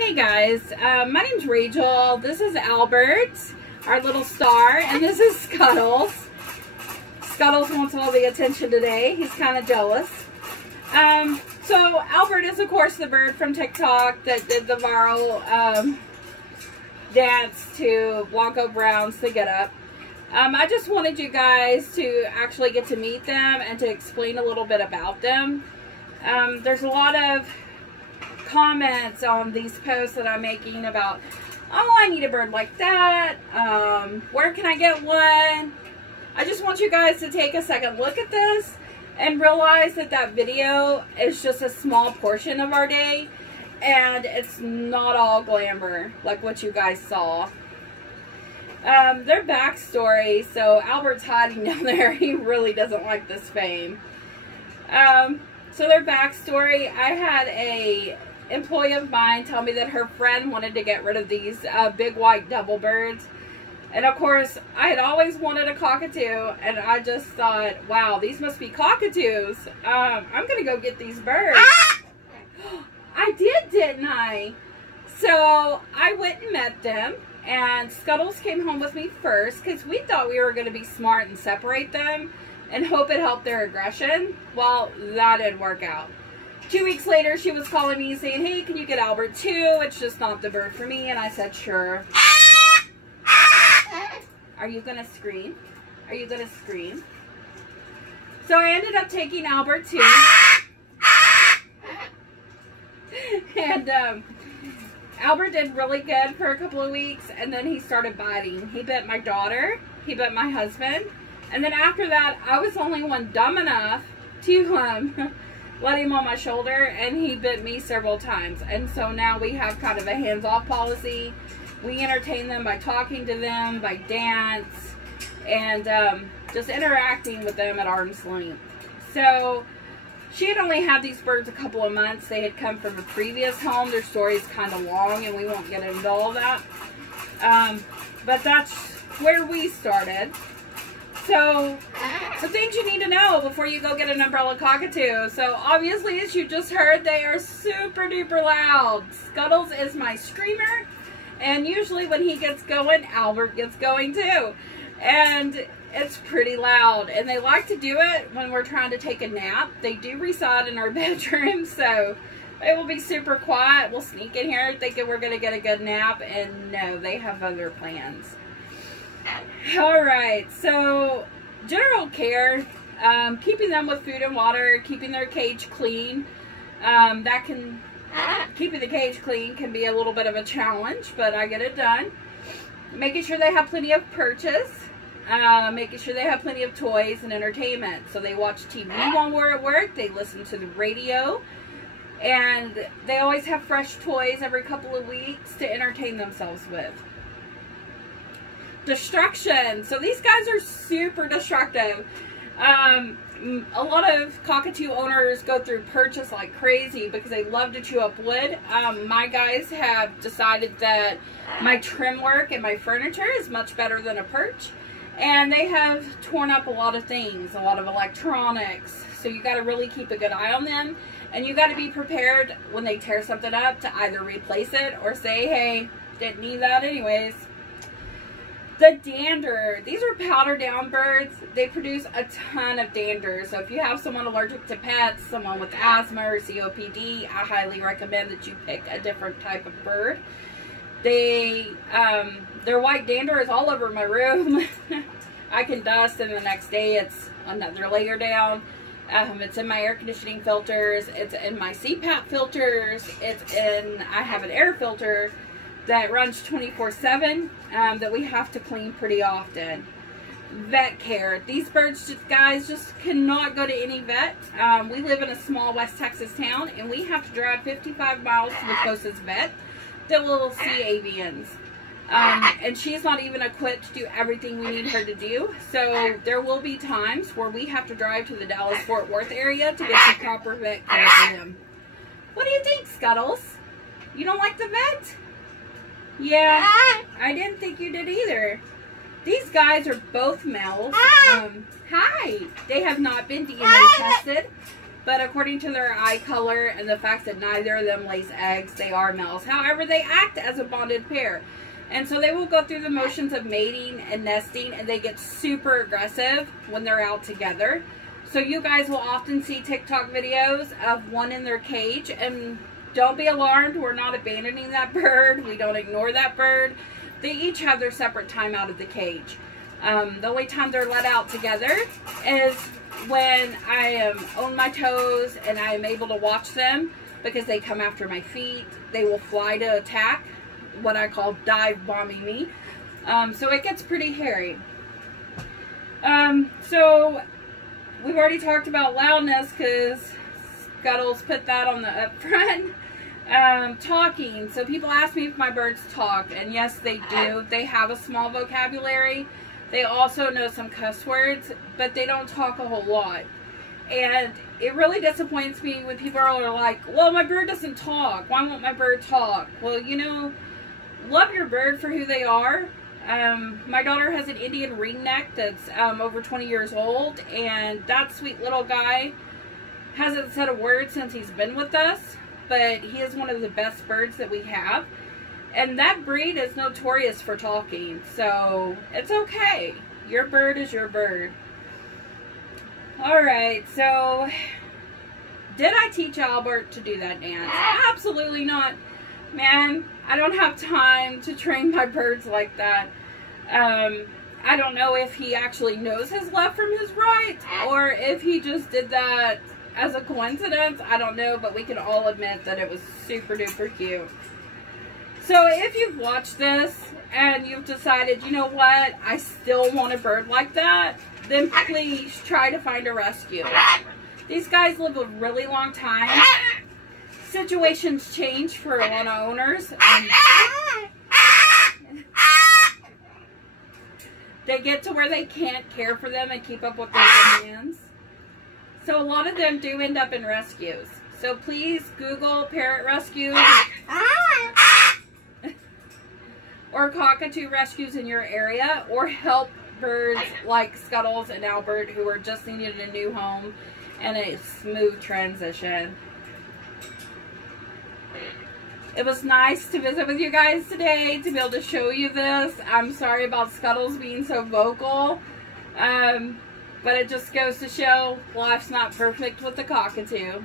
Hey guys, my name's Rachel. This is Albert, our little star, and this is Scuttles. Scuttles wants all the attention today. He's kind of jealous. So Albert is, of course, the bird from TikTok that did the viral dance to Blanco Brown's The Get Up. I just wanted you guys to actually get to meet them and to explain a little bit about them. There's a lot of comments on these posts that I'm making about, oh, I need a bird like that. Where can I get one? I just want you guys to take a second look at this and realize that that video is just a small portion of our day, and it's not all glamour like what you guys saw. Their backstory, so Albert's hiding down there. He really doesn't like this fame. So their backstory, I had a employee of mine tell me that her friend wanted to get rid of these big white double birds. And of course, I had always wanted a cockatoo, and I just thought, wow, these must be cockatoos. I'm going to go get these birds. I did, didn't I? So I went and met them, and Scuttles came home with me first because we thought we were going to be smart and separate them and hope it helped their aggression. Well, that didn't work out. 2 weeks later, she was calling me saying, hey, can you get Albert too? It's just not the bird for me. And I said, sure. Are you going to scream? Are you going to scream? So I ended up taking Albert too. And Albert did really good for a couple of weeks, and then he started biting. He bit my daughter. He bit my husband. And then after that, I was the only one dumb enough to let him on my shoulder, and he bit me several times. And so now we have kind of a hands-off policy. We entertain them by talking to them, by dance, and just interacting with them at arm's length. So she had only had these birds a couple of months. They had come from a previous home. Their story's kind of long, and we won't get into all that. But that's where we started. So, the things you need to know before you go get an Umbrella Cockatoo. So, obviously, as you just heard, they are super duper loud. Scuttles is my screamer. And usually when he gets going, Albert gets going too. And it's pretty loud. And they like to do it when we're trying to take a nap. They do reside in our bedroom, so they will be super quiet. We'll sneak in here thinking we're going to get a good nap. And no, they have other plans. Alright, so general care, keeping them with food and water, keeping their cage clean. Keeping the cage clean can be a little bit of a challenge, but I get it done. Making sure they have plenty of purchase. Making sure they have plenty of toys and entertainment. So they watch TV while we're at work. They listen to the radio. And they always have fresh toys every couple of weeks to entertain themselves with. Destruction. So these guys are super destructive. A lot of cockatoo owners go through purchase like crazy because they love to chew up wood. My guys have decided that my trim work and my furniture is much better than a perch. And they have torn up a lot of things, a lot of electronics. So you got to really keep a good eye on them. And you got to be prepared when they tear something up to either replace it or say, hey, didn't need that anyways. The dander. These are powder down birds. They produce a ton of dander. So if you have someone allergic to pets, someone with asthma or COPD, I highly recommend that you pick a different type of bird. Their white dander is all over my room. I can dust, and the next day it's another layer down. It's in my air conditioning filters. It's in my CPAP filters. I have an air filter that runs 24/7 that we have to clean pretty often. Vet care. These birds, guys, just cannot go to any vet. We live in a small West Texas town, and we have to drive 55 miles to the closest vet that will see avians. And she's not even equipped to do everything we need her to do. So there will be times where we have to drive to the Dallas-Fort Worth area to get the proper vet care for them. What do you think, Scuttles? You don't like the vet? Yeah, I didn't think you did either. These guys are both males. Hi. They have not been DNA tested. but according to their eye color and the fact that neither of them lays eggs, they are males. However, they act as a bonded pair. And so they will go through the motions of mating and nesting, and they get super aggressive when they're out together. So you guys will often see TikTok videos of one in their cage, and don't be alarmed, we're not abandoning that bird. We don't ignore that bird. They each have their separate time out of the cage. The only time they're let out together is when I am on my toes and I am able to watch them, because they come after my feet. They will fly to attack, what I call dive bombing me. So it gets pretty hairy. So we've already talked about loudness because Scuttles put that on the up front. Talking. So people ask me if my birds talk, and yes, they do. They have a small vocabulary. They also know some cuss words, but they don't talk a whole lot. And it really disappoints me when people are like, well, my bird doesn't talk. Why won't my bird talk? Well, you know, love your bird for who they are. My daughter has an Indian ringneck that's over 20 years old, and that sweet little guy hasn't said a word since he's been with us, but he is one of the best birds that we have. And that breed is notorious for talking, so it's okay. Your bird is your bird. Alright, so did I teach Albert to do that dance? Absolutely not. Man, I don't have time to train my birds like that. I don't know if he actually knows his left from his right, or if he just did that as a coincidence. I don't know, but we can all admit that it was super duper cute. So if you've watched this and you've decided, you know what, I still want a bird like that, then please try to find a rescue. These guys live a really long time. Situations change for a lot of owners. They get to where they can't care for them and keep up with their demands. So a lot of them do end up in rescues. So please Google parrot rescues or cockatoo rescues in your area, or help birds like Scuttles and Albert who are just needing a new home and a smooth transition. It was nice to visit with you guys today, to be able to show you this. I'm sorry about Scuttles being so vocal, but it just goes to show life's not perfect with the cockatoo.